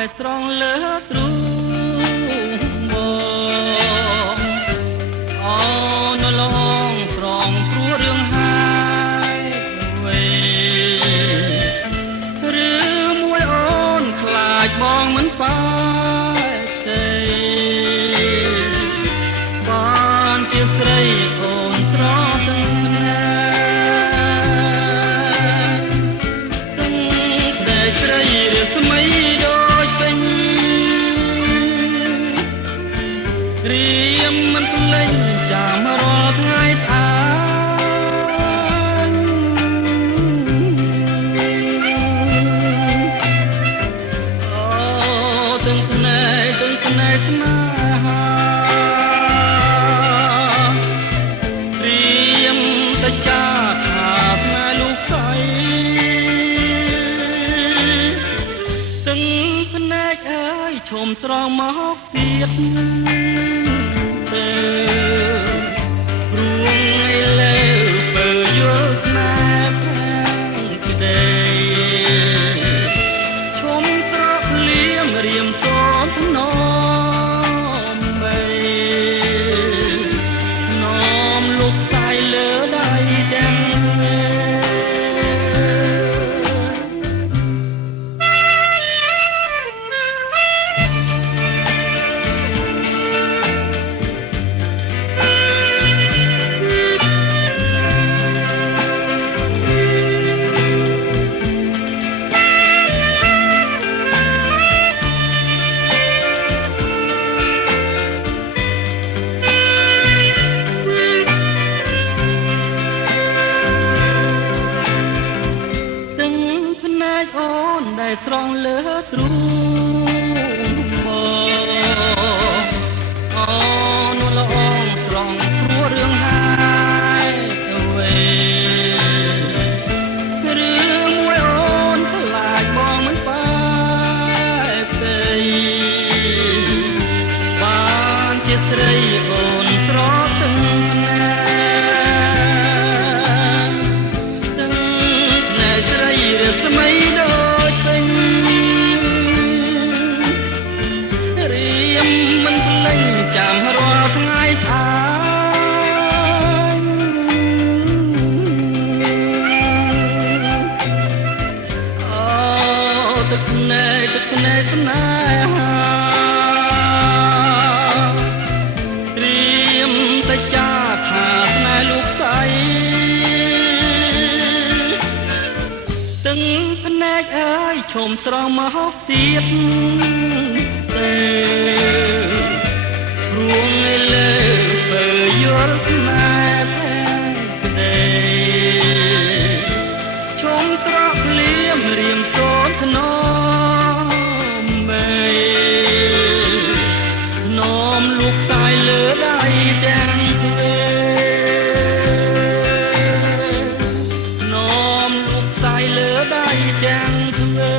ដែលស្រង់លើទ្រូងបងអូនលងស្រង់ព្រោះរឿងហើយវិញឬមួយអូនខ្លាចបងមិនបាទេបានជាស្រីអូនស្រស់ទាំងស្រីឬស្មីដូចពេញរៀមមិនភ្លេចចាំរាល់ថ្ងៃស្អាតអូទាំងភ្នែកស្នេហារៀមសច្ចាថាស្នេហ៍លោកស្រីភ្នែកអើយឈុំស្រង់មកទៀតទៅរួងឯលើបើយល់ស្នេហ៍ខាងក្ដីឈុំស្រក់លៀមរៀមសូនថ្នមបីនំលោកផ្សាយលើដៃទាំងដែលស្រង់លើទ្រូងបងអូនល្អងស្រង់ព្រោះរឿងហើយទៅវិញឬមួយអូនខ្លាចបងមិនបែកទេបានជាស្រីអូនស្រស់ទាំងណែស្រីឬស្មីចាំរាល់ថ្ងៃស្អាតអូទឹកភ្នែកស្នេហាត្រៀមតែចាថាស្នេហ៍លោកស្រីទឹកភ្នែកអើយឈុំស្រង់មកទៀតទេរួងឯលើបើយល់ស្នេហ៍ខាងក្ដីឈុំស្រក់លៀមរៀមសូនថ្នមបីនំលោកផ្សាយលើដៃទាំងទ្វេនំលោកផ្សាយលើដៃទាំងទ្វេ